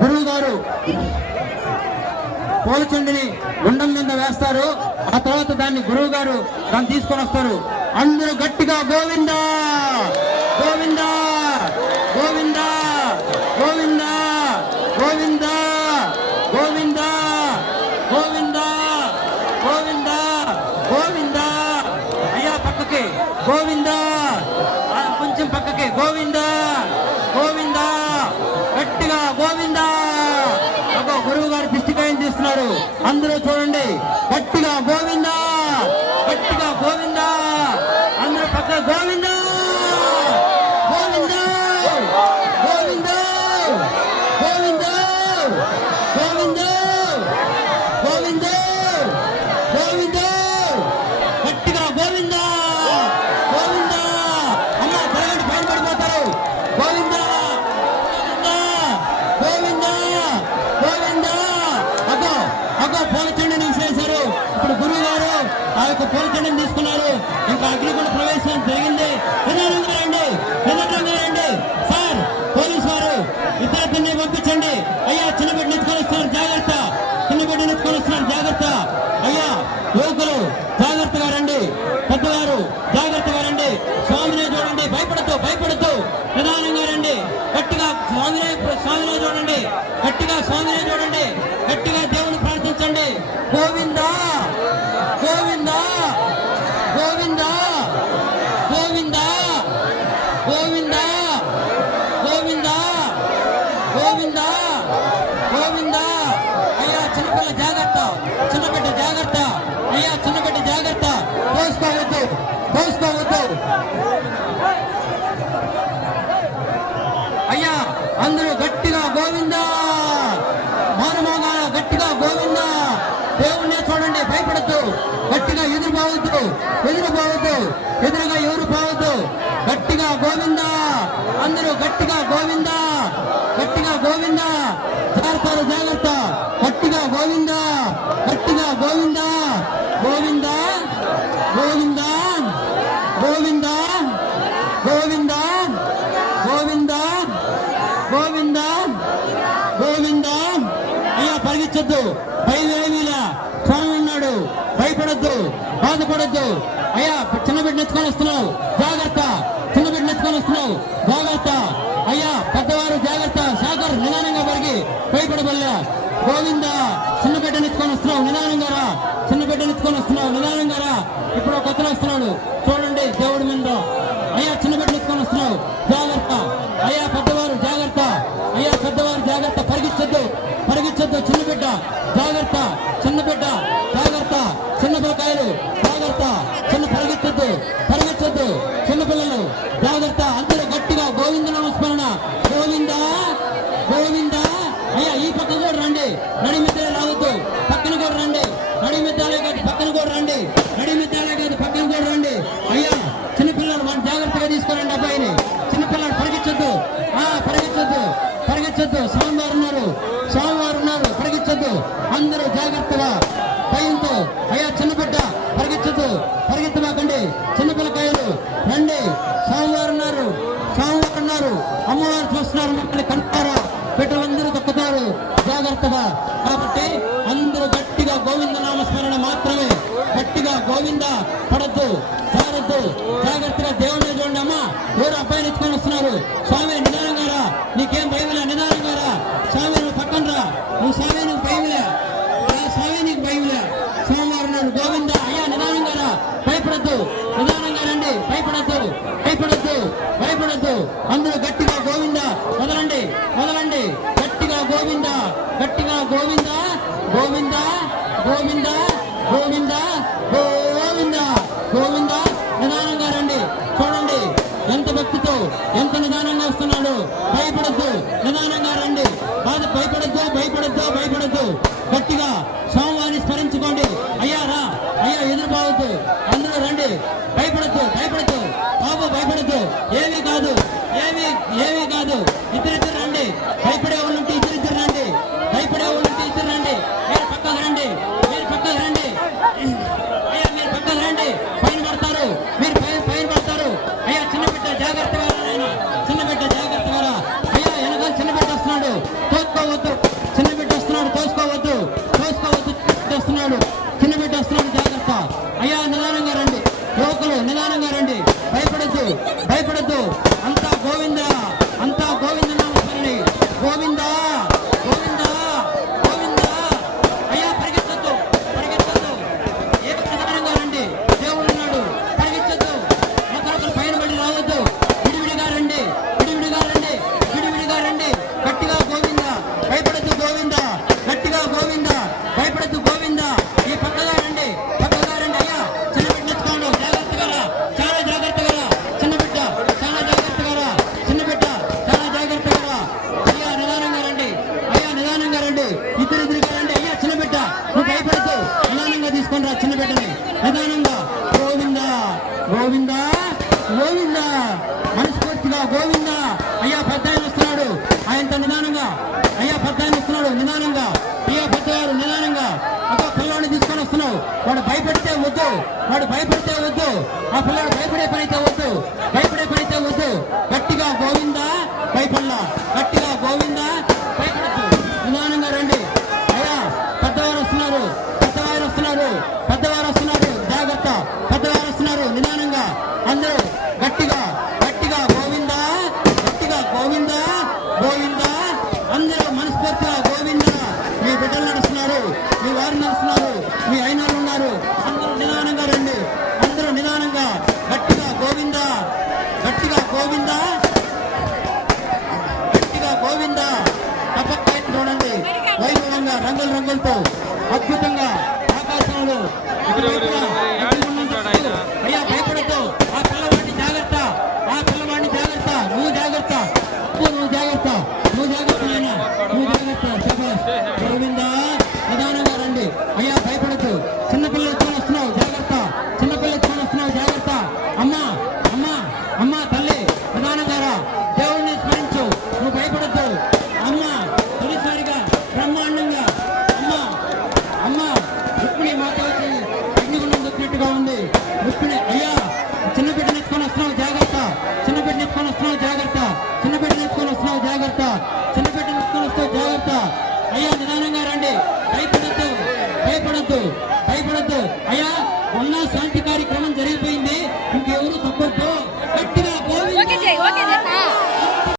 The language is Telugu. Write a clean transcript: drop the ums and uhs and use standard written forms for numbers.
గురువు గారు పోలచండిని గుండం మీద వేస్తారు. ఆ తర్వాత దాన్ని గురువు గారు దాన్ని తీసుకొని వస్తారు. అందరూ గట్టిగా గోవిందా గోవిందా గోవిందా గోవిందా గోవిందా గోవిందా గోవిందా గోవిందా గోవిందా. అయ్యా పక్కకి గోవిందా, కొంచెం పక్కకి గోవిందా గోవిందా, గట్టిగా గోవిందా. ఒక గురువు గారు దిష్టికాయం తీస్తున్నారు. అందరూ చూడండి, గట్టిగా గోవిందా గట్టిగా గోవిందా. అందరూ పక్క గోవిందా గోవిందా గోవిందా గోవిందా గోవిందా గోవిందా గోవిందా, గట్టిగా గోవిందా గోవిందా. అమ్మ తరగండి, పైన పడిపోతారు. గోవిందా గోవిందా గోవిందా. అగో అగో పోలచండిని విసిరేశారు. ఇప్పుడు గురువు గారు ఆ యొక్క పోలచండిని తీసుకున్నారు. ఇంకా అగ్నిగుండ ప్రవేశం జరిగింది. నిదానంగా రండి, నిదానంగా రండి. సార్ పోలీసు వారు ఇతరులని పంపించండి. అయ్యా చిన్న బిడ్డని ఎత్తుకొని వస్తున్నారు, జాగ్రత్త. చిన్న బిడ్డని ఎత్తుకొని వస్తున్నారు, జాగ్రత్త. అయ్యా యువకులు జాగ్రత్తగా రండి, పెద్దవారు జాగ్రత్తగా రండి. స్వామిని చూడండి, భయపడద్దు భయపడద్దు, నిదానంగా రండి. గట్టిగా స్వామిని చూడండి, గట్టిగా స్వామిని చూడండి, గట్టిగా దేవుని ప్రార్థించండి. గోవిందా గోవిందా గోవిందా గోవిందా గోవిందా గోవిందా గోవిందా గోవిందా. అయ్యా చిన్నపిల్ల జాగ్రత్త, చిన్నబిడ్డ జాగ్రత్త. అయ్యా చిన్నబిడ్డ జాగ్రత్త, పోసుకోవద్దు పోసుకోవద్దు. అయ్యా అందరూ గట్టిగా గోవిందా, మానమోగా గట్టిగా గోవిందా. దేవుణ్ణి చూడండి, భయపడద్దు, గట్టిగా ఎదురుపోవద్దు ఎదురుపోవద్దు, ఎదురుగా ఎవరు పోవద్దు. గట్టిగా గోవిందా, అందరూ గట్టిగా గోవిందా గట్టిగా గోవిందా. జాగ్రత్త జాగ్రత్త, గట్టిగా గోవిందా గట్టిగా గోవిందా గోవిందా గోవిందా గోవిందా గోవిందా గోవిందా గోవిందా గోవిందా. అయ్యా పరిగెత్తద్దు, భయమేమిలా, స్వామి ఉన్నాడు, భయపడద్దు బాధపడద్దు. అయ్యా చిన్న బిడ్డ ఎత్తుకొని వస్తున్నావు, జాగ్రత్త. చిన్న బిడ్డ ఎత్తుకొని వస్తున్నావు, జాగ్రత్త. అయ్యా పెద్దవారు జాగ్రత్త. సాగర్ నిదానంగా పరిగి, భయపడబల్లా. గోవిందా చిన్న బిడ్డను ఎత్తుకొని వస్తున్నావు, నిదానంగా రా. చిన్న బిడ్డను ఎత్తుకొని వస్తున్నావు, నిదానంగా రా. ఇప్పుడు ఒక అతను వస్తున్నాడు, చూడండి దేవుడి మీద. అయ్యా చిన్న బిడ్డను ఎత్తుకొని వస్తున్నావు, జాగ్రత్త. అయ్యా పెద్దవారు జాగ్రత్త, అయ్యా పెద్దవారు జాగ్రత్త. పరిగెత్తద్దు పరిగెత్తద్దు, చిన్న బిడ్డ జాగ్రత్త, చిన్న బిడ్డ జాగ్రత్త. చిన్న పిల్లకాయలు జాగ్రత్త, చిన్న పరిగెత్తద్దు పరిగెత్తద్దు, చిన్న పిల్లలు జాగ్రత్త. అందరూ గట్టిగా గోవింద నామస్మరణ, గోవిందా గోవిందా. అయ్యా ఈ పక్కన కూడా రండి, నడి మిద్దాలే రావద్దు, పక్కన కూడా రండి. నడి మిద్దాలే కాదు పక్కన కూడా రండి, నడి మిద్దాలే కాదు పక్కన కూడా రండి. అయ్యా చిన్నపిల్లలు మనం జాగ్రత్తగా తీసుకురండి. అబ్బాయిని చిన్నపిల్లలు పరిగెత్తద్దు, పరిగెత్తద్దు పరిగెత్తద్దు. స్వామివారు ఉన్నారు, స్వామివారు ఉన్నారు, పరిగెత్తద్దు. అందరూ జాగ్రత్తగా భయంతో. అయ్యా చిన్నబిడ్డ పరిగెత్తద్దు, పరిగెత్తమాకండి. చిన్నపిల్లకాయలు రండి, స్వామివారు ఉన్నారు, స్వామివారు ఉన్నారు. అమ్మవారు చూస్తున్నారు, మిమ్మల్ని కంటారా. బిడ్డలందరూ తొక్కుతారు, జాగ్రత్తగా. కాబట్టి అందరూ గట్టిగా గోవింద నామస్మరణ మాత్రమే, గట్టిగా గోవింద పడద్దు, జారద్దు, జాగ్రత్తగా. దేవుడిని చూడండి. అమ్మ ఎవరు అబ్బాయిని ఎత్తుకొని వస్తున్నారు, స్వామి నిదానంగా రా, నీకేం భయమిలే, నిదానంగా రా. స్వామి నువ్వు పక్కన రా, నువ్వు స్వామి నీకు భయమిలే, స్వామి నీకు భయమిలే. స్వామివారు నన్ను గోవింద. అయ్యా నిదానంగా రా, భయపడద్దు, నిదానంగా రండి, భయపడద్దు భయపడద్దు భయపడద్దు. అందరూ గట్టిగా గోవింద వదలండి వదలండి, గట్టిగా గోవింద గట్టిగా గోవింద గోవింద గోవింద గోవింద గోవింద గోవింద. నిదానంగా రండి, చూడండి ఎంత భక్తితో ఎంత నిదానంగా వస్తున్నాడు. భయపడద్దు, నిదానంగా రండి. భయపడద్దు భయపడద్దు భయపడద్దు. గట్టిగా స్వామివారిని స్మరించుకోండి. అయ్యా రా, అయ్యా ఎదురుపోవద్దు, అందరూ రండి. భయపడద్దు భయపడద్దు బాబు, భయపడద్దు. ఏమీ కాదు ఏమీ కాదు. ఇద్దరిద్దరు రండి, భయపడే వాళ్ళంటే ఇద్దరిద్దరు రండి, భయపడే వాళ్ళంటే ఇద్దరు రండి. మీరు పక్కకు రండి, మీరు పక్కకు రండి. వాడు భయపడితే వద్దు, ఆ పిల్లడు భయపడే పనైతే వద్దు, భయపడే పనైతే వద్దు. గట్టిగా గోవిందా, భయపడలా. గట్టిగా గోవిందా, భయపడద్దు. నిదానంగా రండి. అయ్యా పెద్దవారు వస్తున్నారు, పెద్దవారు వస్తున్నారు, పెద్దవారు వస్తున్నారు. జాగ్రత్త, పెద్దవారు వస్తున్నారు. నిదానంగా అందరూ గట్టిగా గట్టిగా గోవిందా, గట్టిగా గోవిందా, గోవిందా. అందరూ మనస్ఫూర్తిగా గోవిందా. మీ బిడ్డలు నడుస్తున్నారు, మీ వారు నడుస్తున్నారు, మీ అయినాలు ఉన్నారు. అందరూ నిదానంగా రండి, అందరూ నిదానంగా గట్టిగా గోవిందా, గట్టిగా గోవిందా, గట్టిగా గోవిందా. తప్పక చూడండి, వైభవంగా రంగుల రంగులతో అద్భుతంగా ఆకాశంలో అయ్యా భయపడద్దు. ఆ పిల్లవాడిని జాగ్రత్త, ఆ పిల్లవాడిని జాగ్రత్త, నువ్వు జాగ్రత్త, నువ్వు జాగ్రత్త, నువ్వు జాగ్రత్త నాయన, నువ్వు జాగ్రత్త. శభాష్. గోవిందా. నిదానంగా రండి. అయ్యా భయపడద్దు. చిన్నపిల్లలు ఎత్తుకొని వస్తున్నావు, జాగ్రత్త. చిన్నపిల్లలు ఎత్తుకొని వస్తున్నావు, జాగ్రత్త. అమ్మా అమ్మా అమ్మా తల్లి నిదానంగా రా. దేవుణ్ణి స్మరించు, నువ్వు భయపడద్దు. అమ్మా తొలిసారిగా బ్రహ్మాండంగా అమ్మా అమ్మా రుక్మిణి మాత వచ్చి అగ్నిగుండం దొక్కినట్టుగా ఉంది.